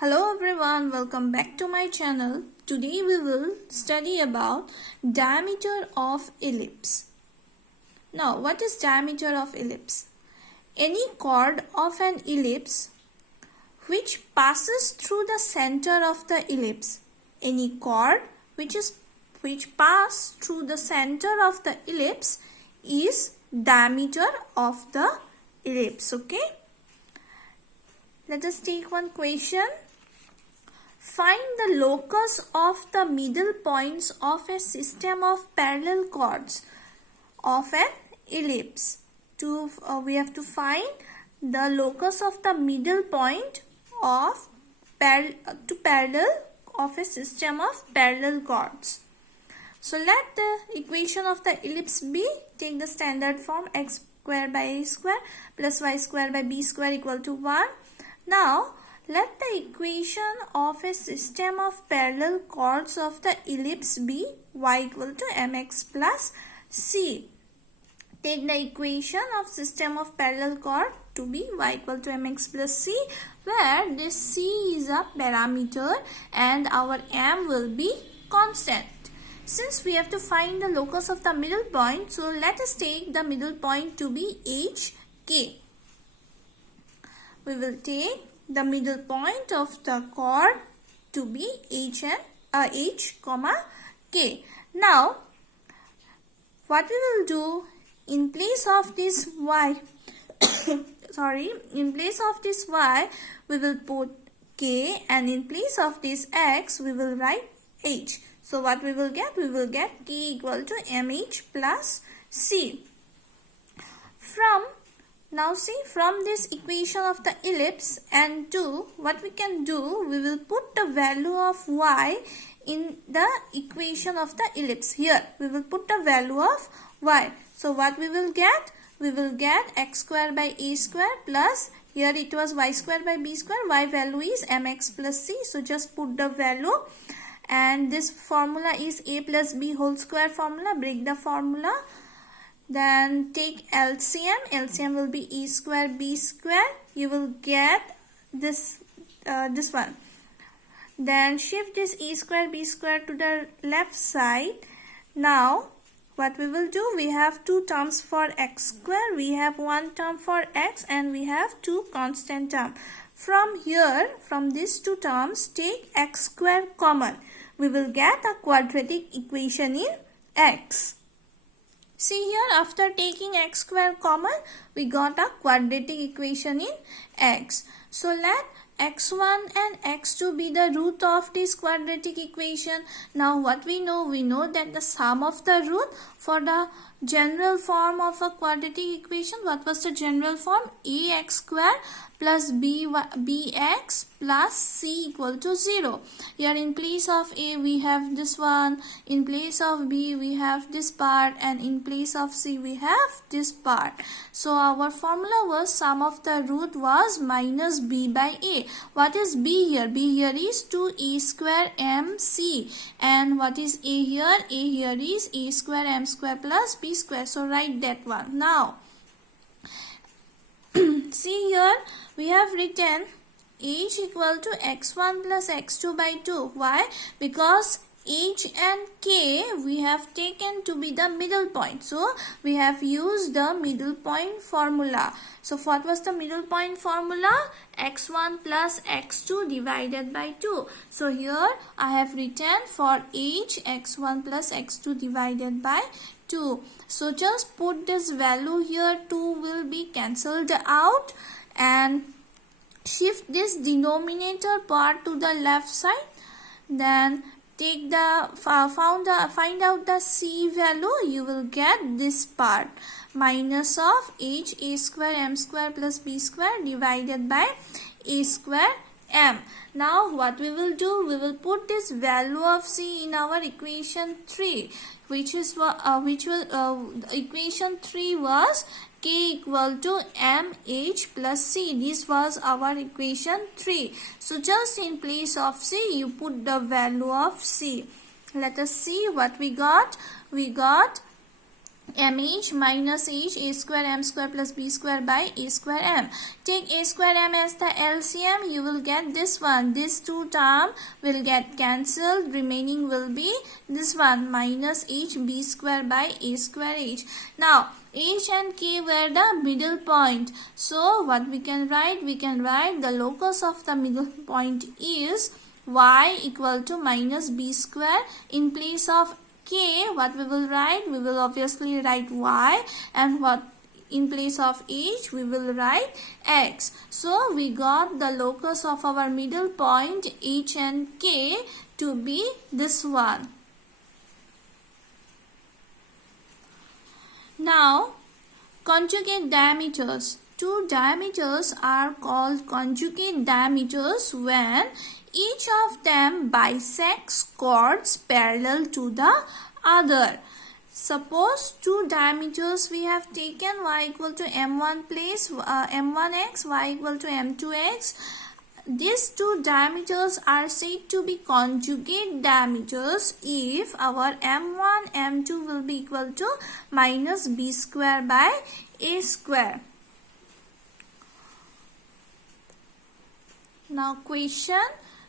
Hello everyone, welcome back to my channel. Today we will study about diameter of ellipse. Now, what is diameter of ellipse? Any chord of an ellipse which passes through the center of the ellipse. Any chord which pass through the center of the ellipse is diameter of the ellipse. Okay. Let us take one question. Find the locus of the middle points of a system of parallel chords of an ellipse. We have to find the locus of the middle point of parallel of a system of parallel chords. So let the equation of the ellipse be, take the standard form, x square by a square plus y square by b square equal to 1. Now, let the equation of a system of parallel chords of the ellipse be y equal to mx plus c. Take the equation of system of parallel chord to be y equal to mx plus c, where this c is a parameter and our m will be constant. Since we have to find the locus of the middle point, so let us take the middle point to be hk. We will take the middle point of the chord to be h, k. Now, what we will do, in place of this y, in place of this y, we will put k, and in place of this x, we will write h. So, what we will get? We will get k equal to mh plus c. Now see, from this equation of the ellipse and what we can do, we will put the value of y in the equation of the ellipse. Here we will put the value of y. So what we will get? We will get x square by a square plus, here it was y square by b square, y value is mx plus c. So just put the value, and this formula is a plus b whole square formula. Break the formula. Then take LCM. LCM will be e square b square. You will get this one. Then shift this e square b square to the left side. Now what we will do? We have two terms for x square. We have one term for x and we have two constant terms. From here, from these two terms, take x square common. We will get a quadratic equation in x. See here, after taking x square common, we got a quadratic equation in x. So let x1 and x2 be the root of this quadratic equation. Now what we know? We know that the sum of the root for the general form of a quadratic equation, what was the general form? Ax square plus bx plus c equal to 0. Here in place of a we have this one, in place of b we have this part, and in place of c we have this part. So our formula was sum of the root was minus b by a. What is b here? B here is 2a square mc, and what is a here? A here is a square m square plus b square. So write that one. Now see here, we have written h equal to x1 plus x2 by 2. Why? Because h and k we have taken to be the middle point. So we have used the middle point formula. So what was the middle point formula? x1 plus x2 divided by 2. So here I have written for h x1 plus x2 divided by 2. So just put this value here, 2 will be cancelled out, and shift this denominator part to the left side. Then take the find out the c value. You will get this part, minus of h a square m square plus b square divided by a square m. Now what we will do? We will put this value of c in our equation 3, which equation 3 was k equal to mh plus c. This was our equation 3. So just in place of c, you put the value of c. Let us see what we got. We got mh minus h, a square m square plus b square by a square m. Take a square m as the LCM, you will get this one. This two term will get cancelled, remaining will be this one, minus h b square by a square h. Now h and k were the middle point. So what we can write? We can write the locus of the middle point is y equal to minus b square. In place of k, what we will write? We will obviously write y, and what in place of h we will write x. So we got the locus of our middle point h and k to be this one. Now conjugate diameters. Two diameters are called conjugate diameters when each of them bisects chords parallel to the other. Suppose two diameters we have taken, y equal to m1 place m1x, y equal to m2x. These two diameters are said to be conjugate diameters if our m1, m2 will be equal to minus b square by a square. Now question.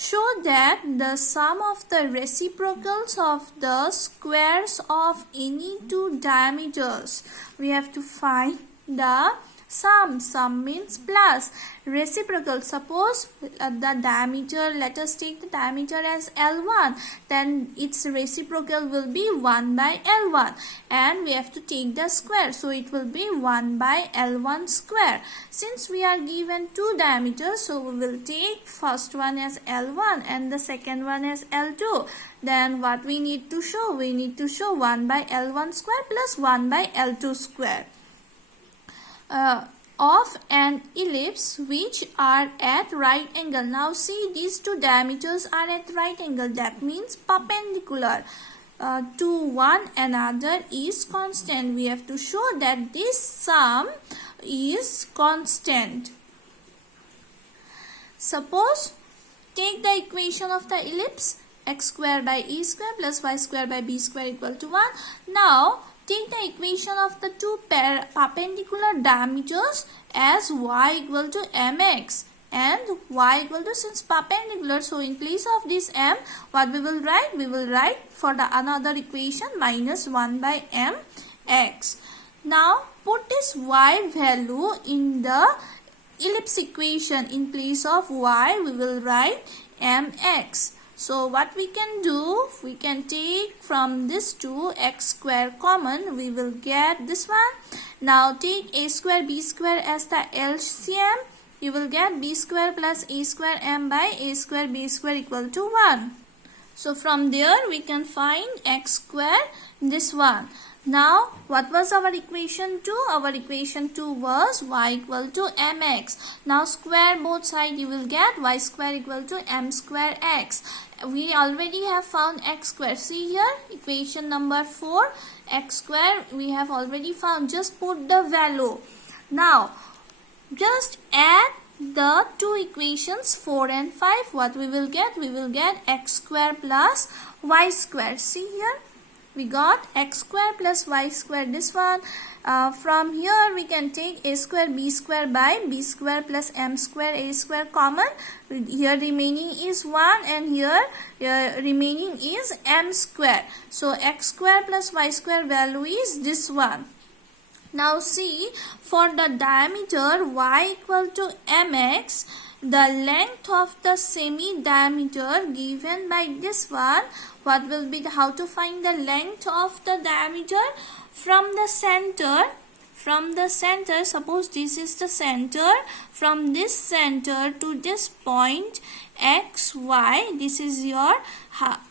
Show that the sum of the reciprocals of the squares of any two diameters. We have to find the sum. Sum means plus. Reciprocal. Suppose the diameter, let us take the diameter as L1. Then its reciprocal will be 1 by L1. And we have to take the square. So it will be 1 by L1 square. Since we are given two diameters, so we will take first one as L1 and the second one as L2. Then what we need to show? We need to show 1 by L1 square plus 1 by L2 square. Of an ellipse which are at right angle. Now see, these two diameters are at right angle. That means perpendicular to one another is constant. We have to show that this sum is constant. Suppose take the equation of the ellipse, x square by a square plus y square by b square equal to 1. Now take the equation of the two perpendicular diameters as y equal to mx and y equal to, since perpendicular, so in place of this m, what we will write? We will write for the another equation minus 1 by mx. Now put this y value in the ellipse equation. In place of y, we will write mx. So what we can do, we can take from this 2 x square common, we will get this one. Now take a square b square as the LCM, you will get b square plus a square m by a square b square equal to 1. So from there we can find x square, this one. Now what was our equation 2? Our equation 2 was y equal to mx. Now square both sides, you will get y square equal to m square x. We already have found x square. See here, equation number 4, x square we have already found. Just put the value. Now just add the two equations 4 and 5. What we will get? We will get x square plus y square. See here, we got x square plus y square, this one. From here we can take a square b square by b square plus m square a square common. Here remaining is 1 and here remaining is m square. So x square plus y square value is this one. Now see, for the diameter y equal to mx, the length of the semi-diameter given by this one, what will be how to find the length of the diameter? From the center, suppose this is the center, from this center to this point x, y, this is your,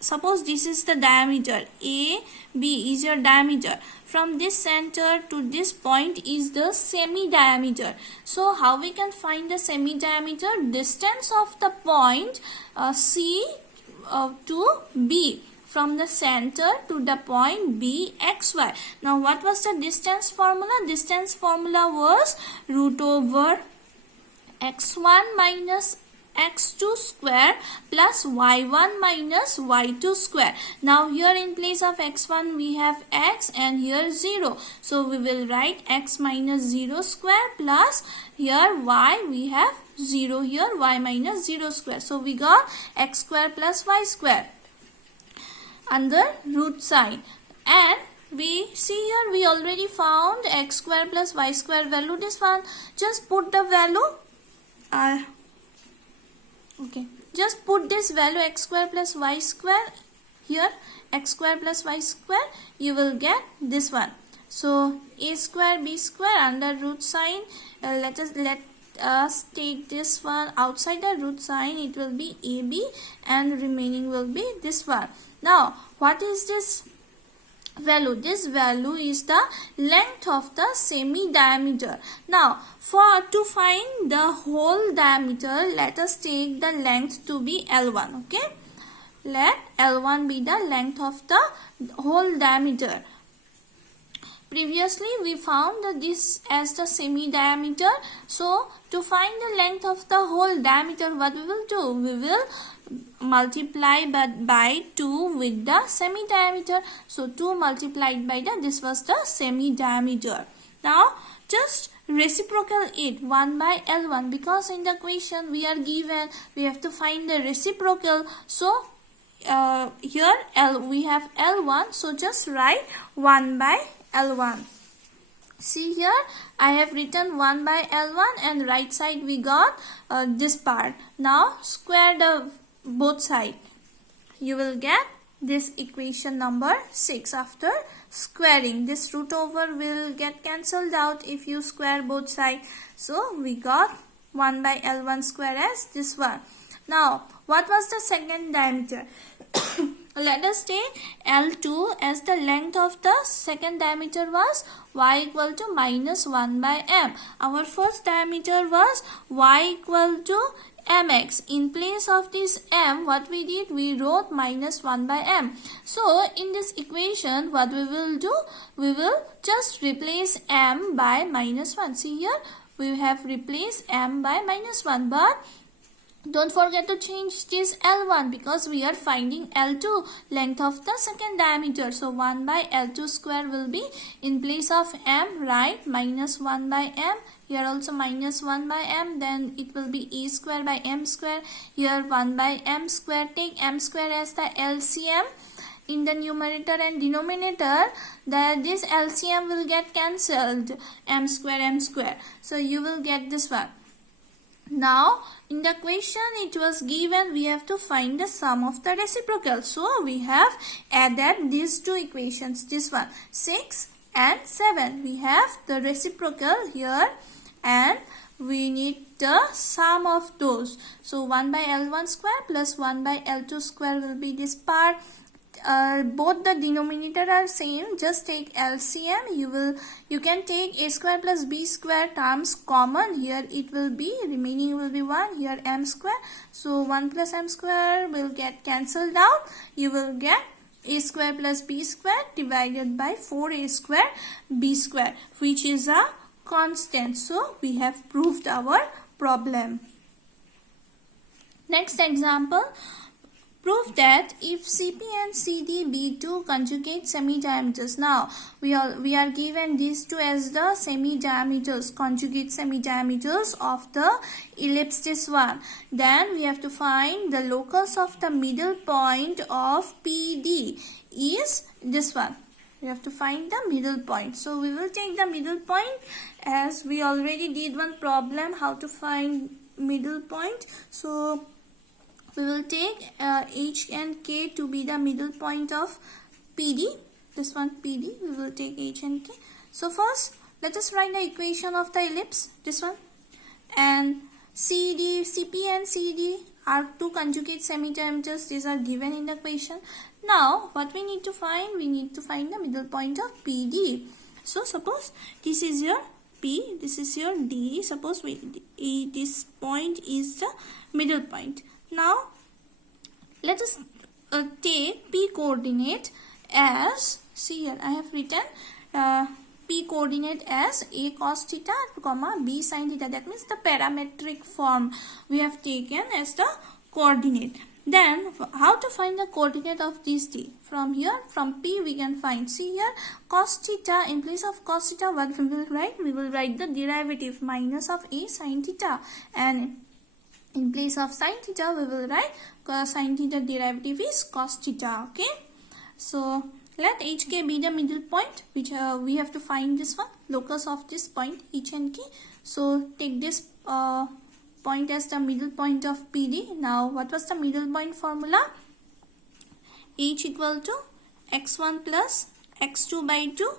suppose this is the diameter, a, b is your diameter. From this center to this point is the semi-diameter. So how we can find the semi-diameter? Distance of the point C to B. From the center to the point B, x, y. Now what was the distance formula? Distance formula was root over x1 minus x2 square plus y1 minus y2 square. Now here in place of x1 we have x and here 0. So we will write x minus 0 square plus here y we have 0 here, y minus 0 square. So we got x square plus y square under root sign. And we see here we already found x square plus y square value. This one, just put the value. Just put this value x square plus y square here, x square plus y square, you will get this one. So a square b square under root sign, let us take this one outside the root sign, it will be ab and remaining will be this one. Now what is this value? This value is the length of the semi diameter. Now to find the whole diameter, let us take the length to be L1. Okay, let L1 be the length of the whole diameter. Previously we found this as the semi diameter. So to find the length of the whole diameter, what we will do? We will multiply by 2 with the semi diameter. So 2 multiplied by this was the semi diameter. Now just reciprocal it 1 by L1, because in the question we are given we have to find the reciprocal. So here we have L1, so just write 1 by L1. See here I have written 1 by L1 and right side we got this part. Now square the both side. You will get this equation number 6 after squaring. This root over will get cancelled out if you square both sides. So we got 1 by L1 square as this one. Now what was the second diameter? Let us take L2 as the length of the second diameter was y equal to minus 1 by m. Our first diameter was y equal to mx. In place of this m, what we did? We wrote minus 1 by m. So in this equation, what we will do? We will just replace m by minus 1. See here, we have replaced m by minus 1. But don't forget to change this L1 because we are finding L2, length of the second diameter. So 1 by L2 square will be, in place of m, right, minus 1 by m. Here also minus 1 by m. Then it will be a square by m square. Here 1 by m square. Take m square as the LCM. In the numerator and denominator, this LCM will get cancelled. M square. So you will get this one. Now in the question it was given we have to find the sum of the reciprocal. So we have added these two equations. This one 6 and 7. We have the reciprocal here and we need the sum of those. So 1 by L1 square plus 1 by L2 square will be this part. Both the denominator are same, just take LCM. You can take a square plus b square terms common. Here it will be, remaining will be 1, here m square. So 1 plus m square will get cancelled out. You will get a square plus b square divided by 4a square b square, which is a constant. So we have proved our problem. Next example. Prove that if CP and CD be two conjugate semi-diameters. Now we are given these two as the semi-diameters, conjugate semi-diameters of the ellipse, this one. Then we have to find the locus of the middle point of PD is this one. We have to find the middle point. So we will take the middle point, as we already did one problem how to find middle point. So we will take H and K to be the middle point of PD. This one PD. We will take H and K. So first, let us write the equation of the ellipse. This one. And CP and CD are two conjugate semi-diameters. These are given in the equation. Now, what we need to find? We need to find the middle point of PD. So suppose this is your P, this is your D. Suppose this point is the middle point. Now let us take P coordinate as, see here I have written P coordinate as A cos theta, comma B sin theta. That means the parametric form we have taken as the coordinate. Then how to find the coordinate of these t? From here, from P we can find. See here, cos theta, in place of cos theta, what we will write? We will write the derivative minus of A sin theta, and in place of sin theta we will write sin theta derivative is cos theta. Okay, so let HK be the middle point, which we have to find this one, locus of this point H and K. So take this point as the middle point of PD. Now what was the middle point formula? H equal to x1 plus x2 by 2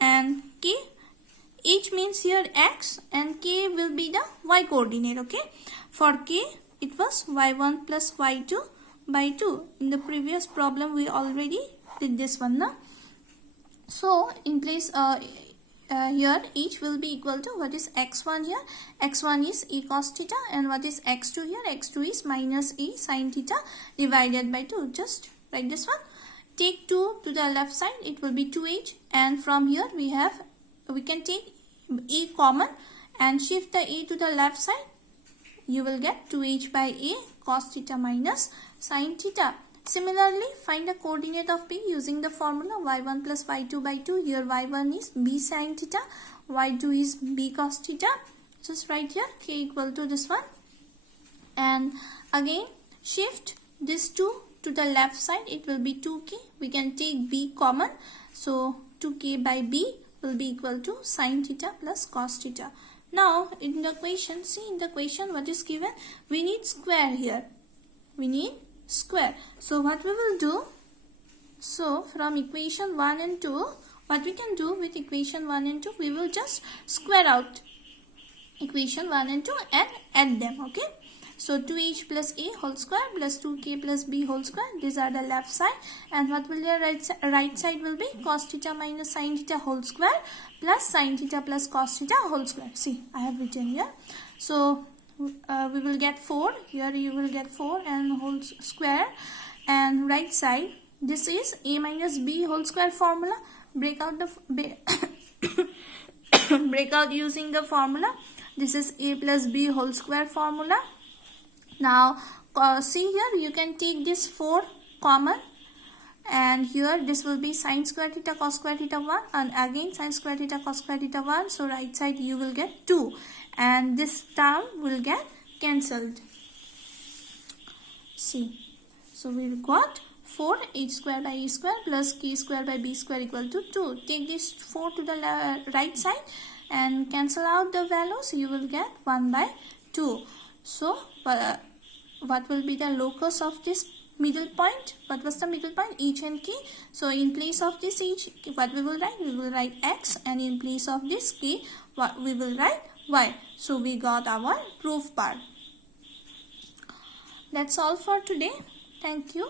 and K. H means here x and K will be the y coordinate. Okay, for K it was y1 plus y2 by 2. In the previous problem we already did this one now. So in place here H will be equal to, what is x1 here? X1 is A cos theta, and what is x2 here? X2 is minus A sin theta divided by 2. Just write this one. Take 2 to the left side, it will be 2h, and from here we can take A common and shift the A to the left side. You will get 2h by A cos theta minus sin theta. Similarly, find the coordinate of P using the formula y1 plus y2 by 2. Here y1 is B sin theta, y2 is B cos theta. Just write here K equal to this one. And again shift this 2 to the left side, it will be 2k. We can take B common. So 2k by B will be equal to sin theta plus cos theta. Now in the question, see in the question what is given? We need square here. We need square. So what we will do? So from equation 1 and 2, what we can do with equation 1 and 2? We will just square out equation 1 and 2 and add them. Okay. So 2h plus A whole square plus 2k plus B whole square. These are the left side. And what will your right side will be? Cos theta minus sin theta whole square plus sin theta plus cos theta whole square. See, I have written here. So we will get 4. Here you will get 4 and whole square. And right side, this is A minus B whole square formula. Break out the break out using the formula. This is A plus B whole square formula. Now see here, you can take this 4 common, and here this will be sin square theta cos square theta 1, and again sin square theta cos square theta 1. So right side you will get 2, and this term will get cancelled. See, so we got 4 h square by a square plus k square by b square equal to 2. Take this 4 to the right side and cancel out the values. You will get 1 by 2. So what will be the locus of this middle point? What was the middle point? H and K. So in place of this H, what we will write? We will write x, and in place of this K, what we will write? Y. So we got our proof part. That's all for today. Thank you.